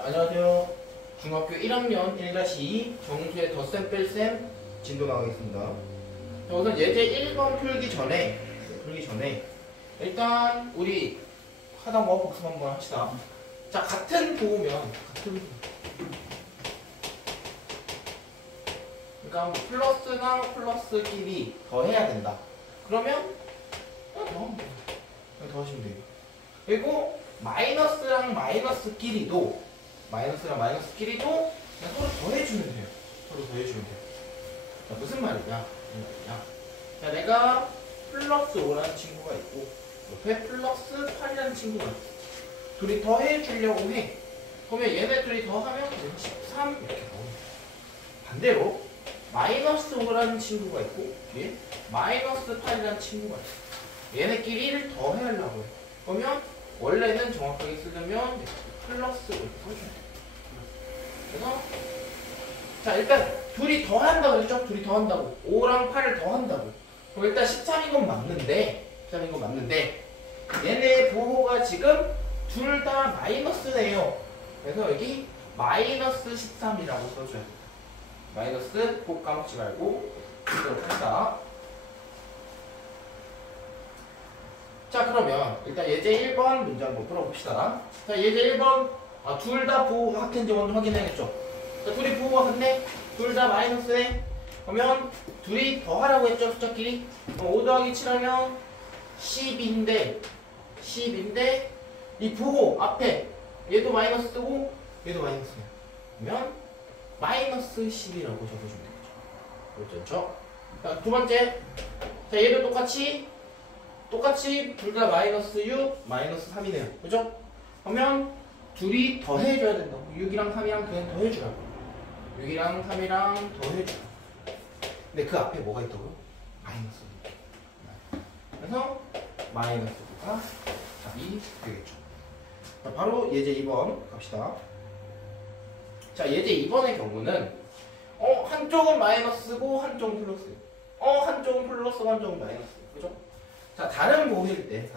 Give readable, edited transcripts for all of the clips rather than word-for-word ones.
자, 안녕하세요. 중학교 1학년 1-2 정수의 덧셈 뺄셈 진도 나가겠습니다. 자, 우선 예제 1번 풀기 전에 일단 우리 하던 거 복습 한번 합시다. 자, 같은 부호면 그러니까 뭐 플러스나 플러스끼리 더해야 된다. 그러면 그냥 더 하시면 돼요. 그리고 마이너스랑 마이너스끼리도 그냥 서로 더해주면 돼요. 자, 무슨 말이냐? 자, 내가 플러스 5라는 친구가 있고 옆에 플러스 8이라는 친구가 있어. 둘이 더해주려고 해. 그러면 얘네 둘이 더하면 13 이렇게 나옵니다. 반대로 마이너스 5라는 친구가 있고 뒤에 마이너스 8이라는 친구가 있어. 얘네끼리를 더해하려고 해. 그러면 원래는 정확하게 쓰려면 플러스 이렇게 써줘야 돼. 그래서 자, 일단 둘이 더한다고 그랬죠? 둘이 더한다고 5랑 8을 더한다고. 그럼 일단 13인 건 맞는데 얘네 부호가 지금 둘 다 마이너스네요. 그래서 여기 마이너스 13이라고 써줘야 돼. 마이너스 꼭 까먹지 말고 쓰도록 합시다. 자, 그러면 일단 예제 1번 문제 한번 풀어봅시다. 자, 예제 1번 둘 다 부호가 같은지 먼저 확인해야겠죠. 자, 둘이 부호가 같네? 둘 다 마이너스네? 그러면 둘이 더하라고 했죠, 숫자끼리? 5 더하기 7하면 10인데 이 부호 앞에 얘도 마이너스고 얘도 마이너스야. 그러면 마이너스 10이라고 적어주면 되겠죠. 그렇죠? 자, 두 번째. 자, 얘도 똑같이 둘 다 마이너스 6, 마이너스 3이네요. 그죠? 그러면 둘이 더해줘야 된다고. 6이랑 3이랑 그냥 더해주라고. 6이랑 3이랑 더해주라고. 근데 그 앞에 뭐가 있다고요? 마이너스. 그래서 마이너스 9가 답이 되겠죠. 자, 바로 예제 2번 갑시다. 자, 예제 2번의 경우는 한쪽은 마이너스고 한쪽은 플러스예요. 한쪽은 플러스고 한쪽은 마이너스예요. 그죠? 자, 다른 부호일 때는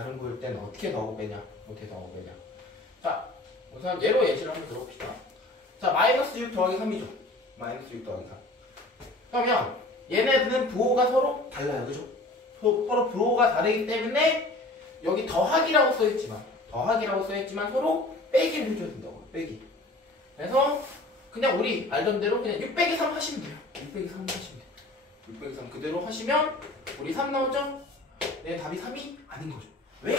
어떻게 더하고 빼냐? 자, 우선 얘로 예시를 한번 들어봅시다. 자, 마이너스 6 더하기 3이죠. 마이너스 6 더하기 3. 그러면 얘네들은 부호가 서로 달라요. 그죠? 서로 부호가 다르기 때문에 여기 더하기라고 써있지만 서로 빼기를 해줘야 된다고. 빼기. 그래서 그냥 우리 알던 대로 그냥 6 빼기 3 하시면 돼요. 6 빼기 3 그대로 하시면 우리 3 나오죠? 내 답이 3이 아닌 거죠. 왜?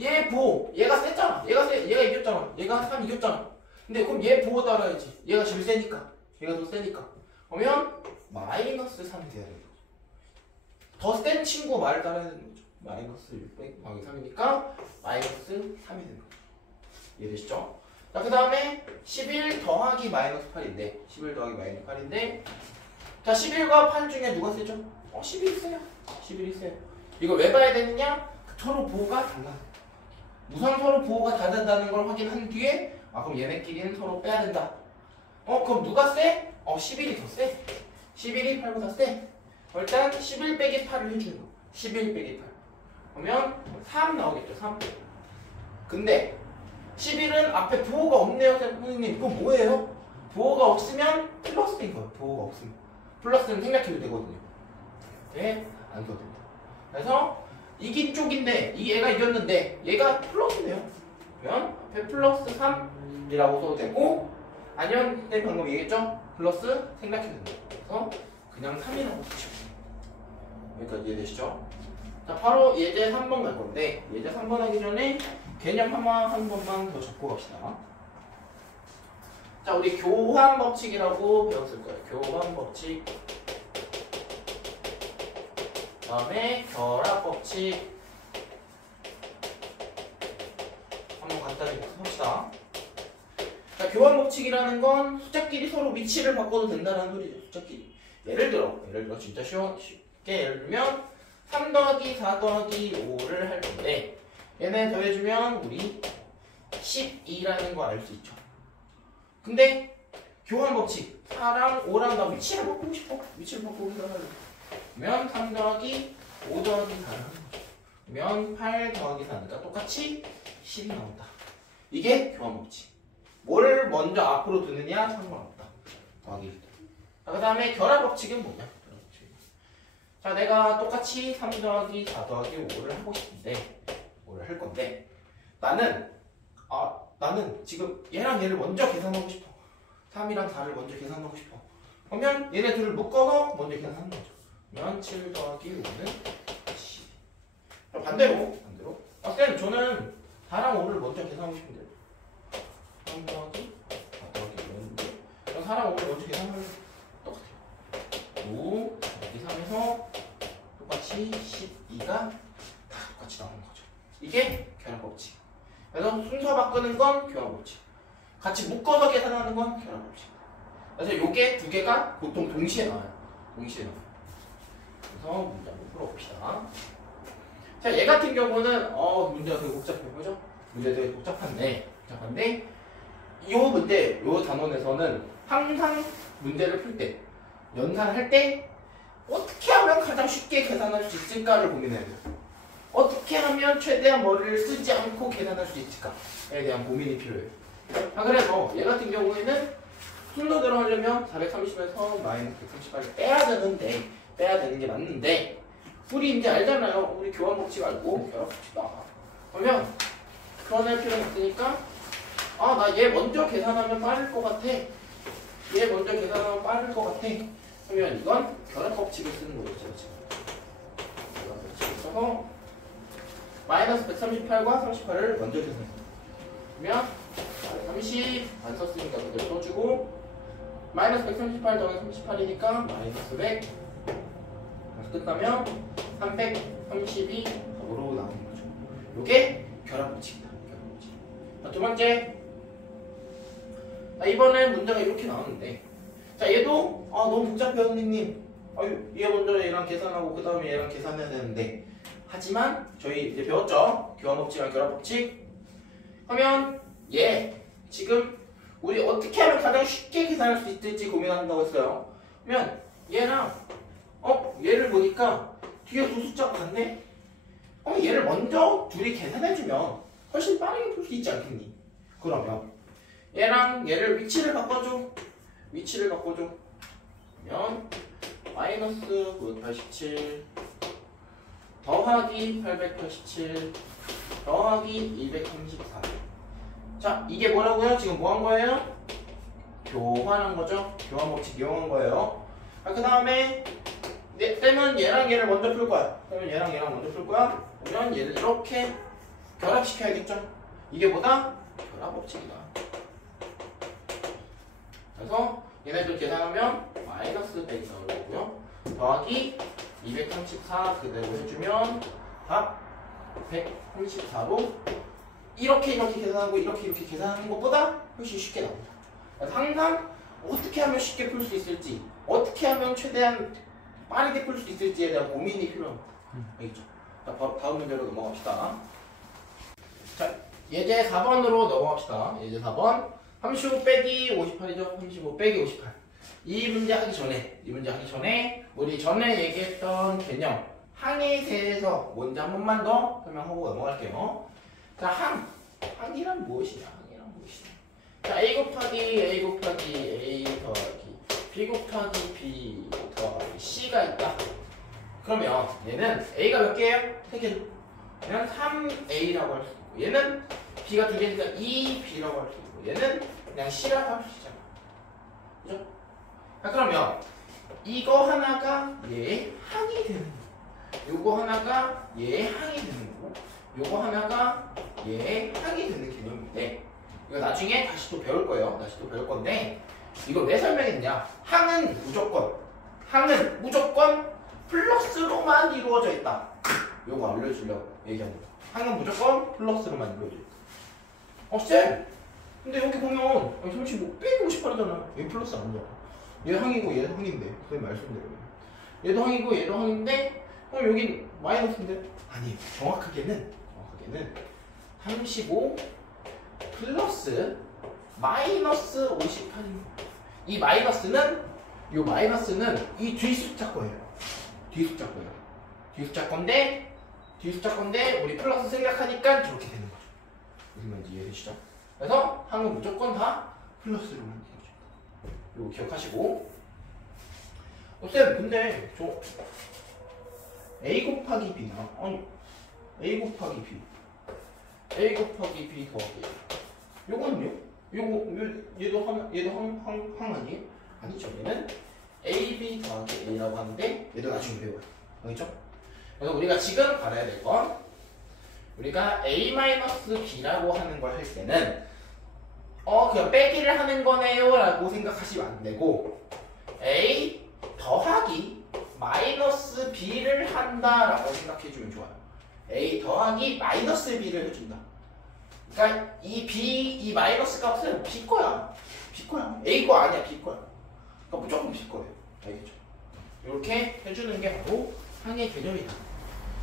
얘 부호, 얘가 셌잖아. 얘가 이겼잖아. 얘가 3 이겼잖아. 근데 그럼 얘 부호 따라야지. 얘가 제일 세니까. 얘가 더 세니까. 그러면 마이너스 3이 돼야 되는 거죠. 더 센 친구 말을 따라야 되는 거죠. 마이너스 6 빼기 3이니까 마이너스 3이 되는 거죠. 이해되시죠? 자, 그 다음에 11 더하기 마이너스 8인데 자, 11과 8 중에 누가 세죠? 11이 세요. 이걸 왜 봐야 되느냐? 서로 부호가 달라. 우선 서로 부호가 다르다는 걸 확인한 뒤에 그럼 얘네끼리는 서로 빼야 된다. 그럼 누가 세? 11이 더 세. 11이 8보다 세. 일단 11 빼기 8을 해주는 거. 11 빼기 8. 그러면 3 나오겠죠. 3. 근데 11은 앞에 부호가 없네요. 선생님, 그건 뭐예요? 부호가 없으면 플러스인 거예요. 부호가 없으면. 플러스는 생략해도 되거든요. 네, 안 써도 됩니다. 그래서 이긴 쪽인데 얘가 이겼는데 얘가 플러스네요. 그러면 앞에 플러스 3이라고 써도 되고 아니면 방금 얘기했죠? 플러스 생략해도 된다. 그래서 그냥 3이라고 쓰시면 돼요. 여기까지 이해되시죠? 자, 바로 예제 3번 갈 건데 예제 3번 하기 전에 개념 한 번만 더 적고 갑시다. 자, 우리 교환 법칙이라고 배웠을 거예요. 교환 법칙. 그 다음에 결합 법칙. 한번 간단히 복습합시다. 자, 교환 법칙이라는 건 숫자끼리 서로 위치를 바꿔도 된다는 소리죠. 숫자끼리. 예를 들어 진짜 쉽게 예를 들면 3 더하기 4 더하기 5를 할 건데 얘네 더해주면 우리 12라는 거 알 수 있죠. 근데 교환 법칙 4랑 5랑 나 위치를 바꾸고 싶어. 그러면 3 더하기 5 더하기 4를 하는 거죠. 그러면 8 더하기 4니까 똑같이 10이 나온다. 이게 교환 법칙. 뭘 먼저 앞으로 두느냐 상관없다. 더하기 1. 그 다음에 결합 법칙은 뭐냐? 결합 법칙. 자, 내가 똑같이 3 더하기 4 더하기 5를 하고 싶은데 뭐를 할 건데 나는 지금 얘랑 얘를 먼저 계산하고 싶어. 3이랑 4를 먼저 계산하고 싶어. 그러면 얘네 둘을 묶어서 먼저 계산하는 거죠. 그러면 7 더하기 5는 10. 반대로 쌤 저는 4랑 5를 먼저 계산하고 싶은데 3 더하기 4 더하기 5인데 4랑 5를 먼저 계산하면 똑같아요. 5 더하기 3에서 똑같이 12가 다 똑같이 나오는 거죠. 이게 결합 법칙. 그래서 순서 바꾸는 건 결합 법칙. 같이 묶어서 계산하는 건 결합 법칙. 그래서 요게 두 개가 보통 동시에 나와요. 그래서 문제 한번 풀어봅시다. 자, 얘 같은 경우는 문제가 되게 복잡해 보죠? 문제 되게 복잡한데 요 문제, 요 단원에서는 항상 문제를 풀 때, 연산할 때 어떻게 하면 가장 쉽게 계산할 수 있을까를 고민해야 돼요. 어떻게 하면 최대한 머리를 쓰지 않고 계산할 수 있을까에 대한 고민이 필요해요. 그래서 얘 같은 경우에는 순서대로 하려면 430에서 마이너스 138을 빼야 되는 게 맞는데 우리 이제 알잖아요. 우리 교환 법칙 알고 결합 법칙 나와. 그러면 교환할 필요는 없으니까 나 얘 먼저 계산하면 빠를 것 같아. 그러면 이건 결합 법칙을 쓰는 거겠죠. 결합 법칙을 써서 마이너스 138과 38을 먼저 계산해. 그러면 30 안 썼으니까 그대로 써주고 마이너스 138 더하기 38이니까 마이너스 100 끝나면 332 답으로 나오는 거죠. 요게 결합 법칙이다. 자, 두 번째. 이번에 문제가 이렇게 나오는데 자, 얘도 너무 복잡해요 선생님. 얘 먼저 얘랑 계산하고 그 다음에 얘랑 계산해야 되는데 하지만 저희 이제 배웠죠? 교환 법칙이랑 결합 법칙. 하면 얘 지금 우리 어떻게 하면 가장 쉽게 계산할 수 있을지 고민한다고 했어요. 그러면 얘랑 얘를 보니까 뒤에 두 숫자가 같네? 얘를 먼저 둘이 계산해주면 훨씬 빠르게 풀 수 있지 않겠니? 그러면 얘랑 얘를 위치를 바꿔줘. 그러면 마이너스 987 더하기 887 더하기 234. 자, 이게 뭐라고요? 지금 뭐 한 거예요? 교환한 거죠? 교환 법칙 이용한 거예요. 그 다음에 쌤은 얘랑 얘를 먼저 풀 거야. 그러면 얘를 이렇게 결합시켜야겠죠? 이게 뭐다? 결합 법칙이다. 그래서 얘네들 계산하면 마이너스 100이 나올 거고요. 더하기 234 그대로 해주면 답 134로 이렇게 계산하고 이렇게 계산하는 것보다 훨씬 쉽게 나옵니다. 그래서 항상 어떻게 하면 쉽게 풀 수 있을지, 어떻게 하면 최대한 빠르게 풀 수 있을지에 대한 고민이 필요합니다. 알겠죠? 자, 바로 다음 문제로 넘어갑시다. 자, 예제 4번으로 넘어갑시다. 예제 4번. 35 빼기 58이죠? 35 빼기 58. 이 문제 하기 전에 우리 전에 얘기했던 개념 항에 대해서 먼저 한 번만 더 설명하고 넘어갈게요. 자, 항이란 무엇이냐? 자, A 곱하기 A 더하기 B 곱하기 B 더하기 C가 있다. 그러면 얘는 A가 몇 개예요? 3개죠. 그냥 3A라고 할 수 있고 얘는 B가 2개니까 2B라고 할 수 있고 얘는 그냥 C라고 할 수 있잖아. 그죠? 자, 그러면 이거 하나가 얘의 항이 되는 거, 요거 하나가 얘의 항이 되는 거고 요거 하나가 얘의 항이 되는 개념인데 이거 나중에 다시 또 배울 거예요. 배울 건데 이걸 왜 설명했냐? 항은 무조건 플러스로만 이루어져 있다. 요거 알려주려고 얘기하는 거야. 항은 무조건 플러스로만 이루어져 있다. 쌤! 근데 여기 보면 35 빼기 58이잖아. 얘 플러스 아니잖아. 얘 항이고 얘도 항인데 선생님 말씀대로 얘도 항이고 얘도 항인데 그럼 여긴 마이너스인데? 아니, 정확하게는 35 플러스 마이너스 58입니다. 이 마이너스는 이 뒤숫자 거예요. 뒤숫자 건데 우리 플러스 생략하니까 저렇게 되는 거죠. 무슨 말인지 이해되시죠? 그래서 항은 무조건 다 플러스로 만들어줍니다. 이거 기억하시고. 쌤 근데 저 A 곱하기 B나 아니 A 곱하기 B 더하기 요거는요? 얘도 항 아니에요? 아니죠. 얘는 AB 더하기 A라고 하는데 얘도 나중에 배워요. 알겠죠? 그래서 우리가 지금 알아야 될 건 우리가 A-B라고 하는 걸 할 때는 그냥 빼기를 하는 거네요 라고 생각하시면 안 되고 A 더하기 마이너스 B를 한다라고 생각해주면 좋아요. A 더하기 마이너스 B를 해준다. 그러니까 이 마이너스 값은 B 거야. A 거 아니야, B 거야. 그러니까 무조건 B 거예요. 알겠죠? 이렇게 해주는 게 바로 항의 개념이다.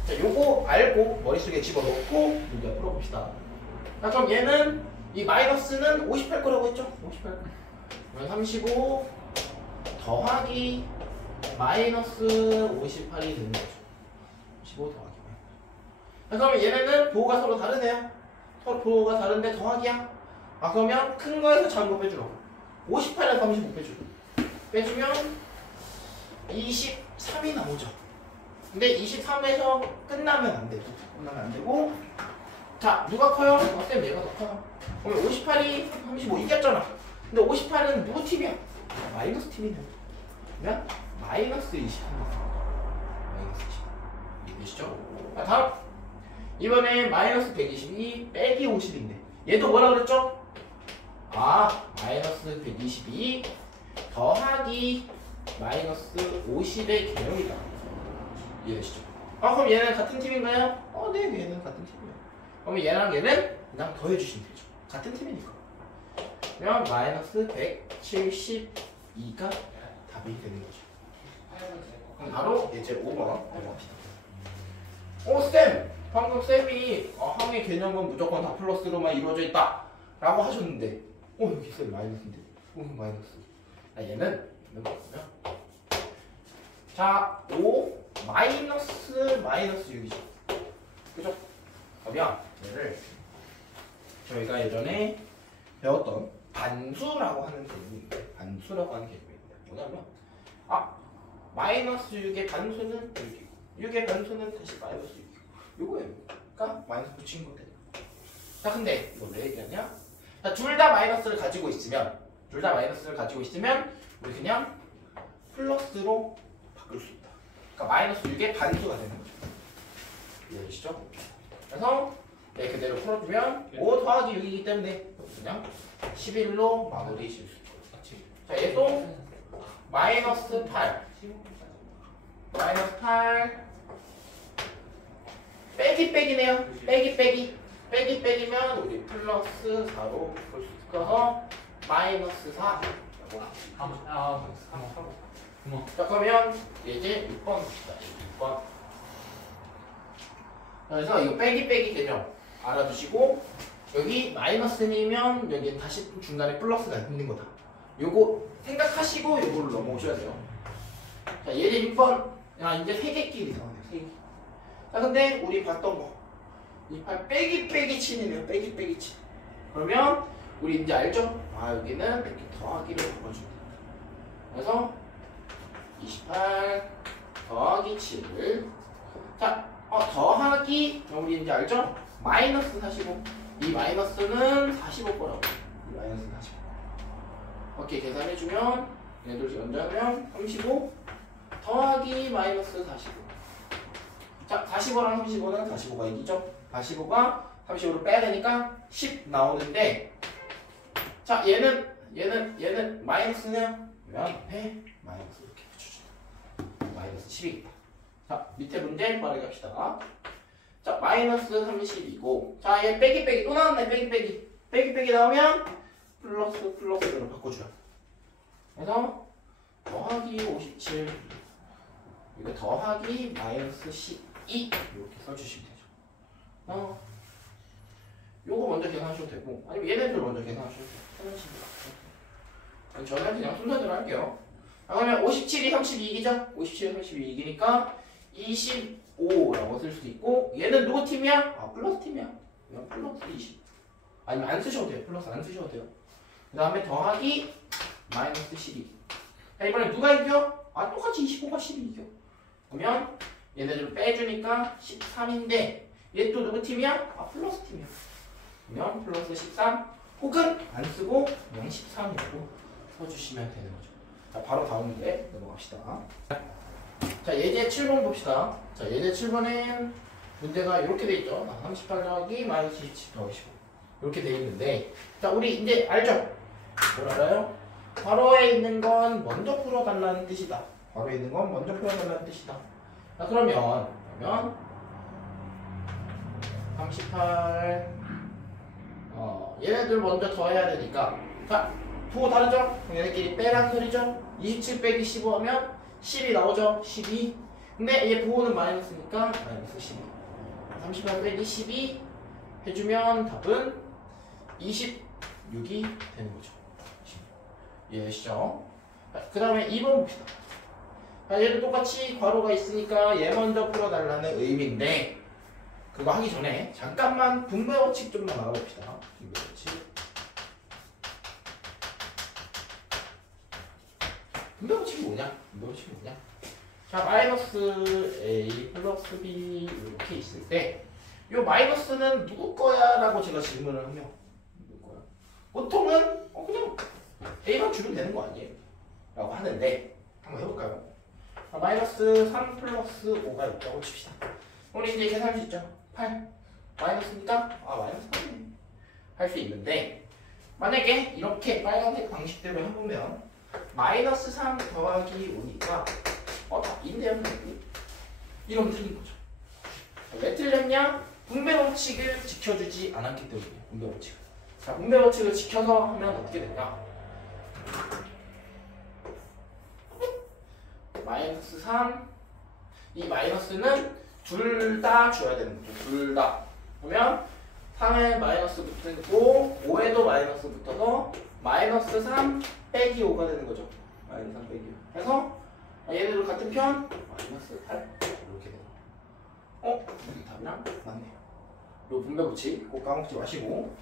자, 요거 알고 머릿속에 집어넣고 문제 풀어봅시다. 자, 그럼 얘는 이 마이너스는 50할 거라고 했죠? 50할 거. 그러면 35 더하기 마이너스 58이 되는 거죠. 15 더하기 마이너스. 자, 그러면 얘네는 부호가 서로 다르네요. 서로 부호가 다른데 더하기야. 그러면 큰 거에서 작은 거 빼주라고. 58에서 35 빼주면 23이 나오죠. 근데 23에서 끝나면 안 되고. 자, 누가 커요? 쌤 얘가 더 커요. 그러면 58이 35 이겼잖아. 근데 58은 누구 팀이야? 마이너스 팀이네. 그러면 마이너스 20. 마이너스 20. 이해되시죠? 자, 다음. 이번에 마이너스 122 빼기 50인데 얘도 뭐라 그랬죠? 마이너스 122 더하기 마이너스 50의 개념이다. 이해되시죠? 그럼 얘는 같은 팀인가요? 네, 얘는 같은 팀이에요. 그럼 얘랑 얘는 그냥 더해주시면 되죠. 같은 팀이니까. 그러면 마이너스 172가 답이 되는 거죠. 그럼 바로 이제 5번 넘어갑시다. 쌤! 방금 쌤이 항의 개념은 무조건 다 플러스로만 이루어져 있다 라고 하셨는데 여기 쌤 마이너스인데 마이너스. 얘는 뭐냐면 자, 5 마이너스 6이죠. 그죠? 그러면 얘를 저희가 예전에 배웠던 반수라고 하는 개념인데 뭐냐면 마이너스 6의 반수는 6이고 6의 반수는 다시 마이너스 6이고 요거예요. 그러니까 마이너스 붙인 거거든요. 자, 근데 이거 왜 얘기하냐? 자, 둘 다 마이너스를 가지고 있으면 우리 그냥 플러스로 바꿀 수 있다. 그러니까 마이너스 6의 반수가 되는 거죠. 이해되시죠? 그래서 그대로 풀어주면 5 더하기 6이기 때문에 그냥 11로 마무리 지을 수 있죠. 자, 얘도 마이너스 8 빼기네요. 빼기면 우리 플러스 4로 볼 수 있어서 마이너스 4. 자, 그러면 이제 6번 봅시다. 6번. 그래서 이거 빼기 개념 알아두시고 여기 마이너스이면 여기 다시 중간에 플러스가 있는 거다. 요거 생각하시고 요거를 넘어오셔야 돼요. 자, 얘는 6번. 이제 3개끼리 나오네요. 3개. 자, 근데 우리 봤던 거 28 빼기 친이네요. 빼기 친. 그러면 우리 이제 알죠? 여기는 이렇게 더하기를 바꿔줍니다. 그래서 28 더하기 7을 자, 더하기 우리 이제 알죠? 마이너스 45. 이 마이너스는 45 거라고. 이 마이너스 45. 이렇게 계산해주면 얘들 연장하면 35 더하기 마이너스 45. 자, 45랑 35는 45가 이기죠? 45가 35를 빼야 되니까 10 나오는데 자, 얘는 마이너스냐? 그러면 앞에 마이너스 이렇게 붙여준다. 마이너스 10이겠다. 자, 밑에 문제 빠르게 합시다. 자, 마이너스 30이고 자, 얘 빼기 또 나왔네. 빼기 나오면 플러스로 바꿔주라. 그래서 더하기 57 이거 더하기 마이너스 12 이렇게 써주시면 되죠. 요거 먼저 계산하셔도 되고 아니면 얘네들 먼저 계산하셔도 돼요. 저는 그냥 순서대로 할게요. 그러면 57이 32이기죠? 57이 32이기니까 25라고 쓸 수도 있고 얘는 누구 팀이야? 플러스 팀이야. 그냥 플러스 20. 아니면 안 쓰셔도 돼요. 플러스 안 쓰셔도 돼요. 그 다음에 더하기 마이너스 12. 자, 이번에 누가 이겨? 똑같이 25가 12 이겨. 그러면 얘네들 빼주니까 13인데 얘 또 누구 팀이야? 플러스 팀이야. 그러면 플러스 13 혹은 안 쓰고 그냥 13이라고 써주시면 되는 거죠. 자, 바로 다음 문제 넘어갑시다. 자, 예제 7번 봅시다. 자, 예제 7번엔 문제가 이렇게 돼 있죠. 38 더하기 마이너스 27 더하기 15 이렇게 돼 있는데, 자, 우리 이제 알죠? 뭘 알아요? 괄호에 있는 건 먼저 풀어달라는 뜻이다. 괄호에 있는 건 먼저 풀어달라는 뜻이다. 자, 그러면 38 얘네들 먼저 더해야 되니까, 자, 부호 다르죠? 얘네끼리 빼라는 소리죠? 27 빼기 15 하면 10이 나오죠? 12. 근데 얘 부호는 마이너스니까 마이너스 12. 38 빼기 12 해주면 답은 26이 되는 거죠. 이해되시죠? 그 다음에 2번 봅시다. 얘도 똑같이 괄호가 있으니까 얘 먼저 풀어달라는 의미인데, 그거 하기 전에 잠깐만 분배 법칙 좀만 알아봅시다. 분배 법칙. 분배 법칙이 뭐냐? 분배 법칙이 뭐냐? 자, 마이너스 A 플러스 B 이렇게 있을 때, 요 마이너스는 누구 거야? 라고 제가 질문을 하면 누구 거야? 보통은 그냥 A만 주면 되는 거 아니에요? 라고 하는데, 한번 해볼까요? 마이너스 3 플러스 5가 있다고 칩시다. 우리 이제 계산할 수 있죠? 8 마이너스니까 마이너스 3이네 할 수 있는데, 만약에 이렇게 빨간색 방식대로 해보면 마이너스 3 더하기 5니까 답인데요? 이러면 틀린 거죠. 왜 틀렸냐? 분배 법칙을 지켜주지 않았기 때문이에요. 분배 법칙을. 자, 분배 법칙을 지켜서 하면 어떻게 되냐? 마이너스 3, 이 마이너스는 둘 다 줘야 되는 거죠. 둘 다. 그러면 3에 마이너스 붙고 5에도 마이너스 붙어서 마이너스 3 빼기 5가 되는 거죠. 마이너스 3 빼기 5. 그래서 얘네들 같은 편 마이너스 8 이렇게 돼요. 이 답이랑 맞네요. 요 분배 법칙 꼭 까먹지 마시고.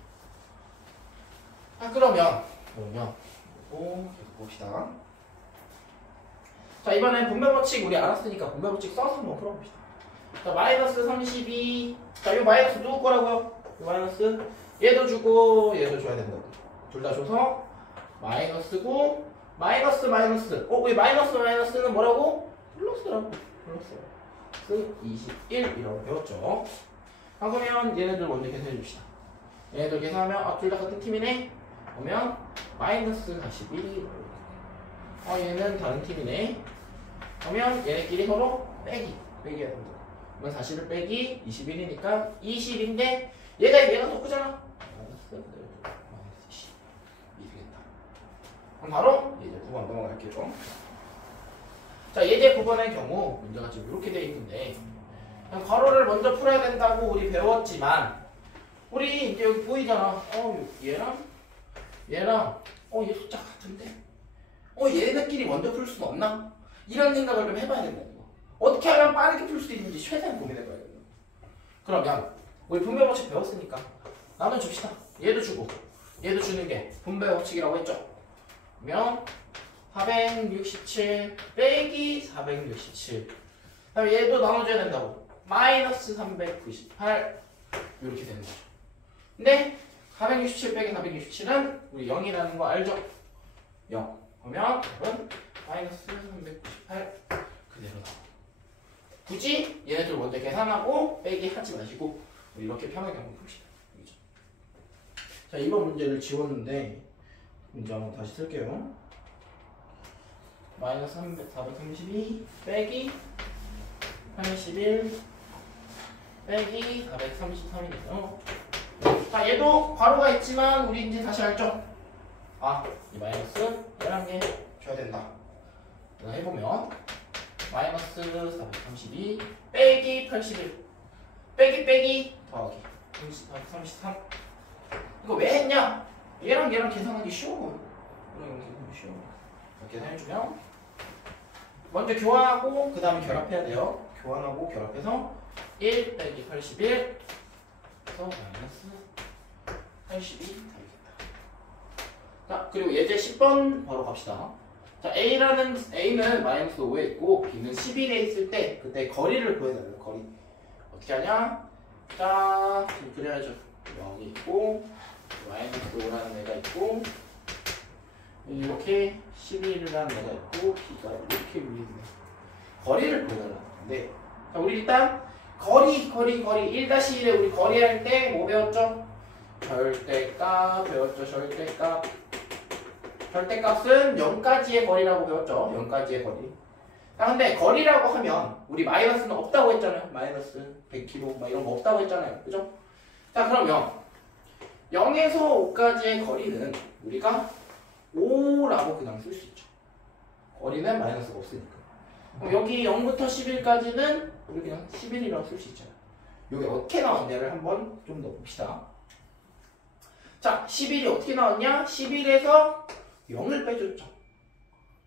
그러면 이거 계속 봅시다. 자, 이번엔 분배 법칙 우리 알았으니까 분배 법칙 써서 한번 풀어봅시다. 자, 마이너스 32. 자, 이 마이너스 누구 거라고요? 이 마이너스 얘도 주고 얘도 줘야 된다고. 둘 다 줘서 마이너스고 마이너스 왜 마이너스는 뭐라고? 플러스라고. 플러스 21이라고 배웠죠. 그러면 얘네들 먼저 계산해 줍시다. 얘네들 계산하면 둘 다 같은 팀이네. 그러면 마이너스 41. 얘는 다른 팀이네. 그러면 얘네끼리 서로 빼기해야 된다. 그러면 41 빼기 21이니까 20인데 얘가 더 크잖아. 마이너스 22 되겠다. 그럼 바로 예제 9번 넘어갈게요. 자, 예제 9번의 경우 문제가 지금 이렇게 되어 있는데, 괄호를 먼저 풀어야 된다고 우리 배웠지만, 우리 이제 여기 보이잖아. 얘랑 얘 숫자 같은데 얘네들끼리 먼저 풀 수는 없나? 이런 생각을 좀 해봐야 된다. 어떻게 하면 빠르게 풀 수 있는지 최대한 고민해봐야 된다. 그러면 우리 분배 법칙 배웠으니까 나눠줍시다. 얘도 주고 얘도 주는 게 분배 법칙이라고 했죠. 그러면 467 빼기 467. 그다음에 얘도 나눠줘야 된다고. 마이너스 398 이렇게 되는 거죠. 근데 467 빼기 467은 우리 0이라는 거 알죠? 0. 그러면 답은 마이너스 398 그대로 나와. 굳이 얘네들 먼저 계산하고 빼기 하지 마시고 우리 이렇게 편하게 한번 풉시다. 그렇죠? 자, 이번 문제를 지웠는데 문제 한번 다시 쓸게요. 마이너스 432 빼기 81 빼기 433이네요. 자, 얘도 괄호가 있지만 우리 이제 다시 알죠? 이 마이너스 얘랑 얘 줘야 된다. 해보면 마이너스 432 빼기 81 빼기 더하기 33. 이거 왜 했냐? 얘랑 계산하기 쉬워. 계산해주면 먼저 교환하고 그 다음에 결합해야 돼요. 교환하고 결합해서 1 빼기 81 그래서 마이너스 82 되겠다. 자, 그리고 예제 10번 바로 갑시다. 자, A는 마이너스 5에 있고 B는 11에 있을 때 그때 거리를 구해달라요. 거리. 어떻게 하냐? 자, 그래야죠. 0이 있고 마이너스 5라는 애가 있고 이렇게 11이라는 애가 있고 B가 이렇게 울리네. 거리를 구해달라는 건데 자, 우리 일단 거리 1-1에 우리 거리 할 때 뭐 배웠죠? 절대값 배웠죠. 절대값은 0까지의 거리라고 배웠죠. 0까지의 거리. 자, 근데 거리라고 하면 우리 마이너스는 없다고 했잖아요. 마이너스 100km 막 이런 거 없다고 했잖아요. 그죠? 자, 그러면 0에서 5까지의 거리는 우리가 5라고 그냥 쓸 수 있죠. 거리는 마이너스가 없으니까. 그럼 여기 0부터 11까지는 우리 그냥 11이라고 쓸 수 있잖아요. 이게 어떻게 나왔냐를 한번 좀 더 봅시다. 자, 11이 어떻게 나왔냐? 11에서 0을 빼줬죠.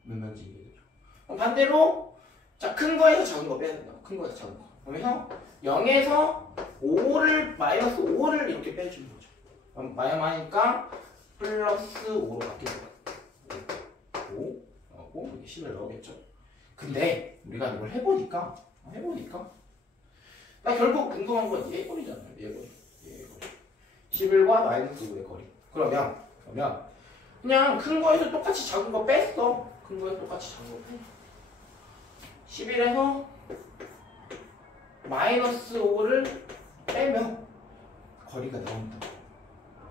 몇 면지 이해되죠? 그럼 반대로 자, 큰 거에서 작은 거 빼야 된다. 큰 거에서 작은 거. 그러면서 0에서 5를 마이너스 5를 이렇게 빼주는 거죠. 그럼 마이너스니까 플러스 5로 바뀌는 거예요. 5 하고 여기 10을 넣으겠죠. 근데 우리가 이걸 해보니까 나 결국 궁금한 건 얘거리잖아요. 얘거리. 11과 마이너스 5의 거리. 그러면 그냥 큰 거에서 똑같이 작은 거 뺐어. 큰 거에서 똑같이 작은 거 빼. 11에서 마이너스 5를 빼면 거리가 나온다.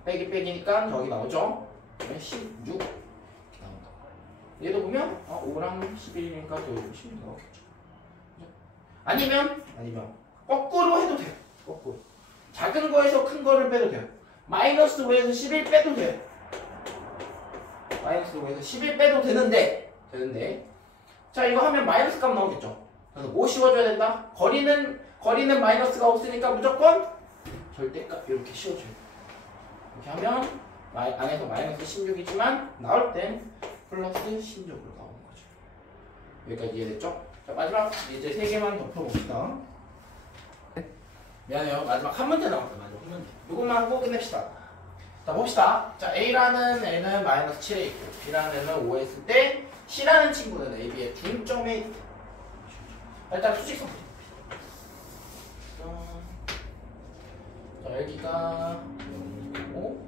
빼기니까 더하기 나오죠. 그러면 16 이렇게 나온다. 얘도 보면 5랑 11이니까 더하기 16 나오겠죠. 아니면 거꾸로 해도 돼요. 거꾸로. 작은 거에서 큰 거를 빼도 돼요. 마이너스 5에서 11 빼도 돼요. 마이너스 5에서 11 빼도 되는데 자, 이거 하면 마이너스 값 나오겠죠. 그래서 뭐 씌워줘야 된다? 거리는 마이너스가 없으니까 무조건 절대값 이렇게 씌워줘야 돼요. 이렇게 하면 안에서 마이너스 16이지만 나올 땐 플러스 16으로 나오는 거죠. 여기까지 이해됐죠? 자, 마지막 이제 3개만 더 풀어봅시다. 미안해요. 마지막 한 문제 남았어요. 마지막 한 문제. 이것만 하고 끝냅시다. 자, 봅시다. 자, A라는 애는 마이너스 7에 있고 B라는 애는 5에 있을 때 C라는 친구는 A, B의 중점에 있다. 일단 수직선 자, 여기가 0이고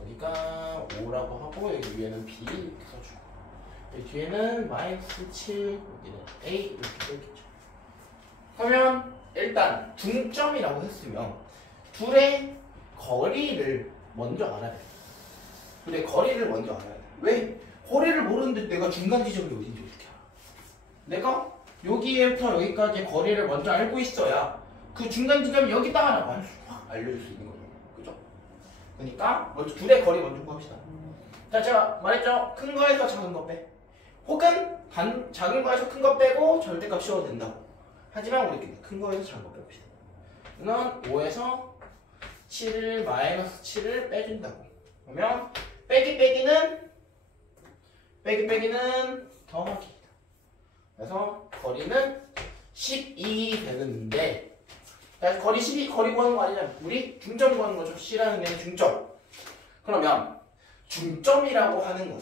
여기가 5라고 하고 여기 위에는 B 이렇게 써주고 여기 뒤에는 마이너스 7 여기는 A 이렇게 써있겠죠. 그러면 일단 중점이라고 했으면 둘의 거리를 먼저 알아야 돼. 둘의 거리를 먼저 알아야 돼. 왜? 거리를 모르는데 내가 중간 지점이 어딘지 어떻게 알아? 내가 여기에부터 여기까지 거리를 먼저 알고 있어야 그 중간 지점이 여기다라고 확 알려줄 수 있는 거죠. 그죠? 그러니까 먼저 둘의 거리 먼저 구합시다. 자, 제가 말했죠. 큰 거에서 작은 거 빼. 혹은 작은 거에서 큰 거 빼고 절대값 씌워도 된다고. 하지만 우리끼리 큰 거에서 작은 거 빼봅시다. 이건 5에서 7을 마이너스 7을 빼준다고. 그러면 빼기는 더하기이다. 그래서 거리는 12 되는데 거리 12 거리 구하는 거 아니냐? 우리 중점 구하는 거죠. C라는 게 중점. 그러면 중점이라고 하는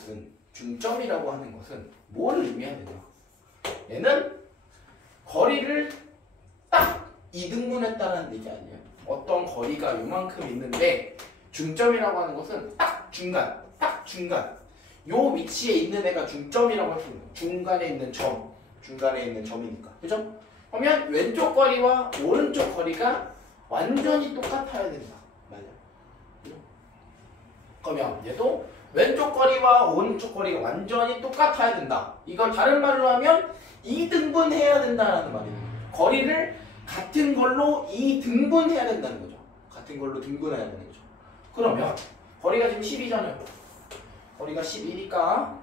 것은 뭐를 의미하느냐? 얘는 거리를 딱 이등분했다는 얘기 아니에요. 어떤 거리가 요만큼 있는데 중점이라고 하는 것은 딱 중간 요 위치에 있는 애가 중점이라고 할 수 있는 중간에 있는 점이니까. 그죠? 그러면 왼쪽 거리와 오른쪽 거리가 완전히 똑같아야 된다. 맞아요. 그죠? 그러면 얘도 왼쪽 거리와 오른쪽 거리가 완전히 똑같아야 된다. 이걸 다른 말로 하면 2등분해야 된다는 말이에요. 거리를 같은 걸로 2등분해야 된다는 거죠. 같은 걸로 등분해야 되는 거죠. 그러면 거리가 지금 12잖아요. 거리가 12니까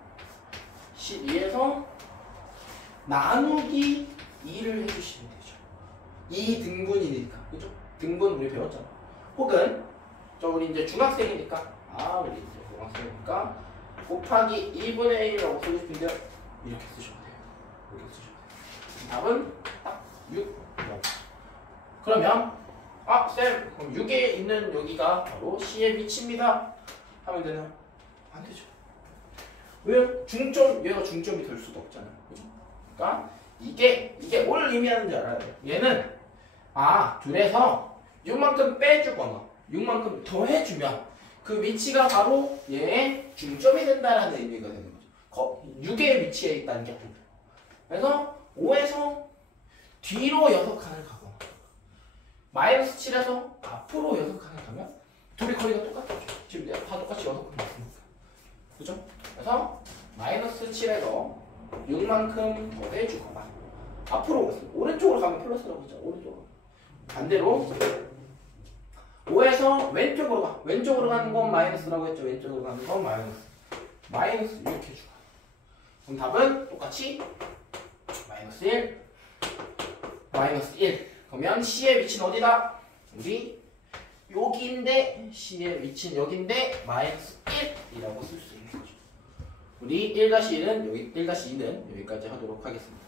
12에서 나누기 2를 해주시면 되죠. 2등분이니까. 그죠? 등분 우리 배웠잖아. 혹은 우리 이제 중학생이니까 우리 이제 중학생이니까 곱하기 2분의 1이라고 쓰고 싶은데 이렇게 쓰셔도 돼요. 이렇게 쓰셔도 돼요. 답은 딱 6. 그러면 쌤 그럼 6에 있는 여기가 바로 C의 위치입니다 하면 되나요? 안 되죠. 왜? 중점, 얘가 중점이 될 수가 없잖아요. 그죠? 그러니까 이게 뭘 의미하는지 알아야 돼요. 얘는 둘에서 6만큼 빼주거나 6만큼 더해주면 그 위치가 바로 얘의 중점이 된다라는 의미가 되는 거죠. 6의 위치에 있다는 게 아니에요. 그래서 5에서 뒤로 6칸을 가거나 마이너스 7에서 앞으로 6칸을 가면 둘이 거리가 똑같죠. 지금 다 똑같이 6칸 맞습니까? 그죠? 그래서 마이너스 7에서 6만큼 더해주거나 앞으로 오겠습니다. 오른쪽으로 가면 플러스라고 했죠. 오른쪽으로. 반대로 5에서 왼쪽으로 가. 왼쪽으로 가는 건 마이너스라고 했죠. 왼쪽으로 가는 건 마이너스 이렇게 해주고. 그럼 답은 똑같이 마이너스 1, 마이너스 1. 그러면 C의 위치는 어디다? 우리 여기인데 C의 위치는 여기인데 마이너스 1이라고 쓸 수 있는 거죠. 우리 1-1은 여기 1-2는 여기까지 하도록 하겠습니다.